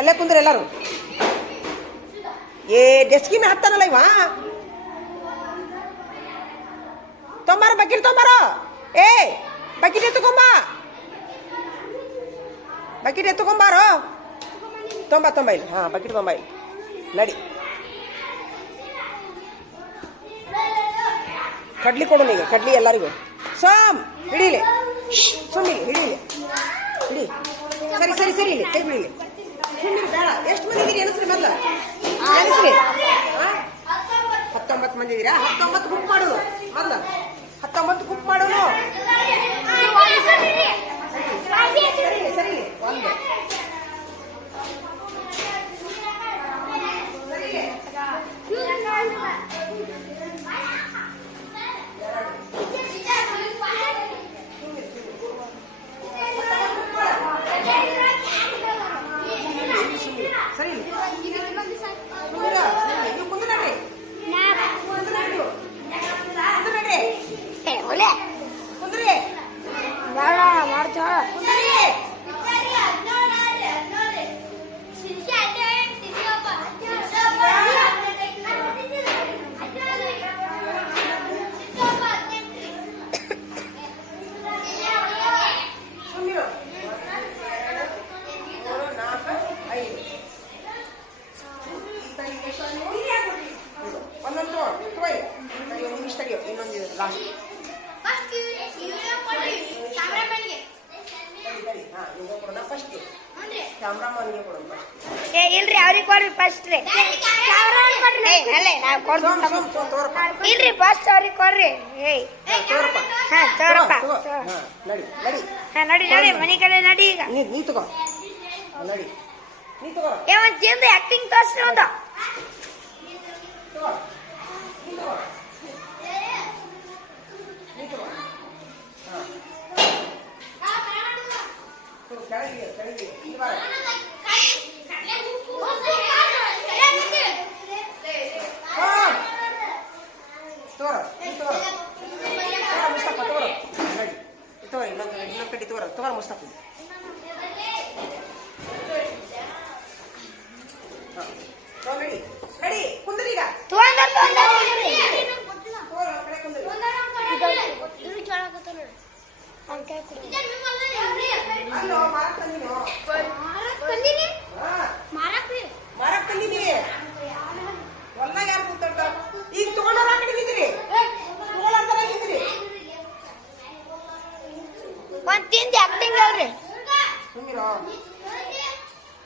ಅಲ್ಲೇ ಕುಂದ್ರಿ ಎಲ್ಲರೂ. ಏ ಡೆಸ್ಕಿನ ಹತ್ತಾನಲ್ಲ ಇವ. ತೊಂಬಾರ ಬಕೀಟ್ ತೊಂಬಾರ. ಏ ಬಕೀಟ್ ಎತ್ತುಕೊಂಬ, ಬಕೀಟ್ ಎತ್ತುಕೊಂಬಾರೋ. ತೊಂಬ ಇಲ್ಲಿ. ಹಾಂ ಬಕೀಟ್ ತೊಂಬ ಇಲ್ಲಿ. ನಡಿ ಕಡ್ಲಿ ಕೊಡು ಈಗ, ಕಡ್ಲಿ ಎಲ್ಲರಿಗೂ. ಸಾಮ್ ಹಿಡೀಲಿ, ಸುಮ್ಮಿಲಿ ಹಿಡೀಲಿ, ಹಿಡಿ. ಸರಿ ಸರಿ ಸರಿ ಇಲ್ಲಿ ಕೈ ಬಿಡಿಲಿ. ಸುಮ್ಮಿಲಿ ಬೇಡ. ಎಷ್ಟು ಮಂದಿ ಇದೀರಿ ಎನಿಸ್ರಿ ಮೊದಲು, ಎನಿಸ್ರಿ. 19 ಮಂದಿ ಇದೀರಾ? 19 ಬುಕ್ ಮಾಡೋದು ಮೊದಲು. 19 ಬುಕ್ ಮಾಡೋನು. ಸರಿ ಸರಿ ಒಂದು ಇಲ್ರಿ ಅವ್ರಿಗೆ ಕೊಡ್ರಿ ಫಸ್ಟ್ ರೀ. ಇಲ್ರಿ ಫಸ್ಟ್ ಅವ್ರಿಗೆ ಕೊಡ್ರಿ. ಹಾಂ ತೋರಪ್ಪ. ಹಾಂ ನಡಿ ನಡಿ ಮನೆ ಕಡೆ ನಡಿ. ಈಗ ನೀ ತಗೋ ನಡಿ. ಏ ಒಂದು ಚಂದ ಆಕ್ಟಿಂಗ್ ತೋರಿಸ್ರಿ ಒಂದು. ಕೆಳಗೆ